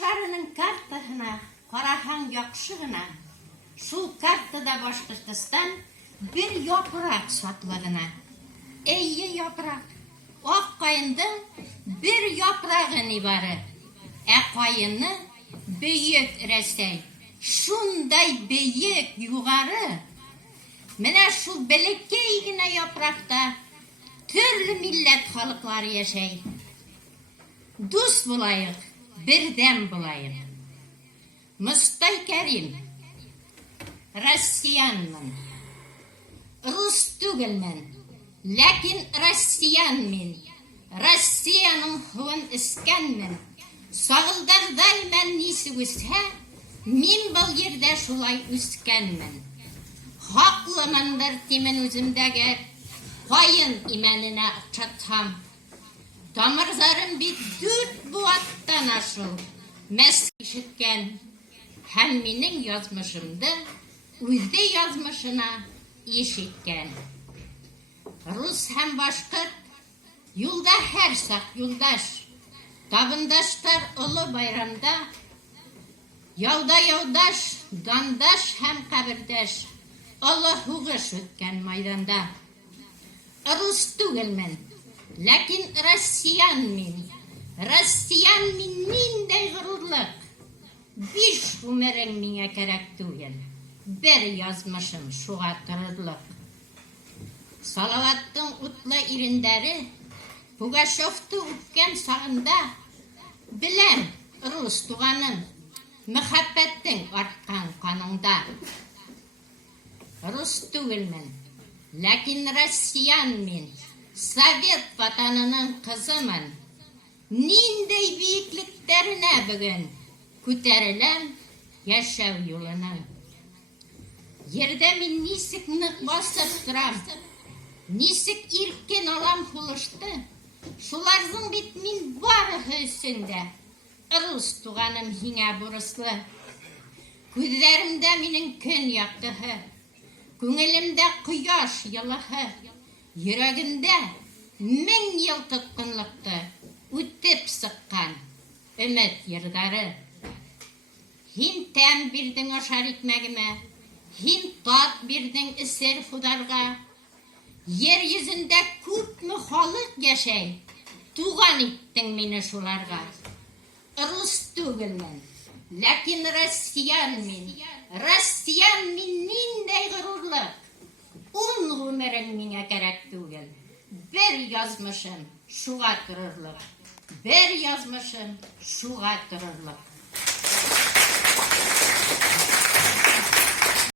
шарының картаһына ҡараһаң яҡшы ғына. Шул картада Башҡортостан бер япраҡ сатлығына. Эйе, япраҡ. Аҡ ҡайындың бер япрағы ни бары. Ә ҡайыны бейек Рәсәй. Шундай бейек юғары. Менә шул бәләкәй генә япраҡта төрлө милләт халыҡлар йәшәй. Дус булайыҡ, берҙәм булайыҡ. Мостай Кәрим. Россиянмын. Рус түгелмен. Ләкин россиян мин. Россияның һыуын эскәнмен. Сағылдарҙай мән нисек үсһә, мин был ерҙә шулай үскәнмен. Хаҡлымындыр тимен үземдәге, ҡайын имәненә оҡшатһам. Тамырҙарым бит 4 быуаттан ашыу, мәс ишеткән. Һәм минең яҙмышымды үҙе яҙмышына ишеткән. Рус һәм башҡорт юлда һәр саҡ юлдаш. Табындаштар оло байрамда, яуда яудаш, дандаш һәм ҡәберҙәш. Оло һуғыш үткән майҙанда. Рус түгелмен, ләкин россиян мин. Россиян мин ниндәй ғорурлыҡ. 5 ғүмерең миңә кәрәк түгел. Бер яҙмышым шуға торорлыҡ. Салауаттың утлы ирендәре Пугашевты үткән сағында беләм, рус туғаным, мөхәббәттең артҡан ҡаныңда. Рус түгелмен, ләкин россиян мин. Совет ватанының ҡызымын. Ниндәй бейеклектәренә бөгөн күтәреләм йәшәү юлының. Ерҙә мин нисек ныҡ баҫып торам, нисек иркен алам һулышты. Шуларҙың бит мин барыһы өсөндә. Рус туғаным һиңә бурыслы. Күҙҙәремдә минең көн яҡтыһы, күңелемдә ҡояш йылыһы, йөрәгемдә 1000 йыл тотҡонлоҡто үтеп сыҡҡан өмөт йырҙары. Һин тәм бирҙең ашар икмәгемә, һин тат бирҙең эсер һуҙарға. Ер йөҙөндә күпме халыҡ йәшәй, туған иттең мине шуларға. Рус түгелмен, ләкин россиян мин. Россиян мин ниндәй ғорурлыҡ. 10 ғүмерең миңә кәрәк түгел. Бер яҙмышым шуға торорлыҡ. Бер яҙмышым шуға торорлыҡ.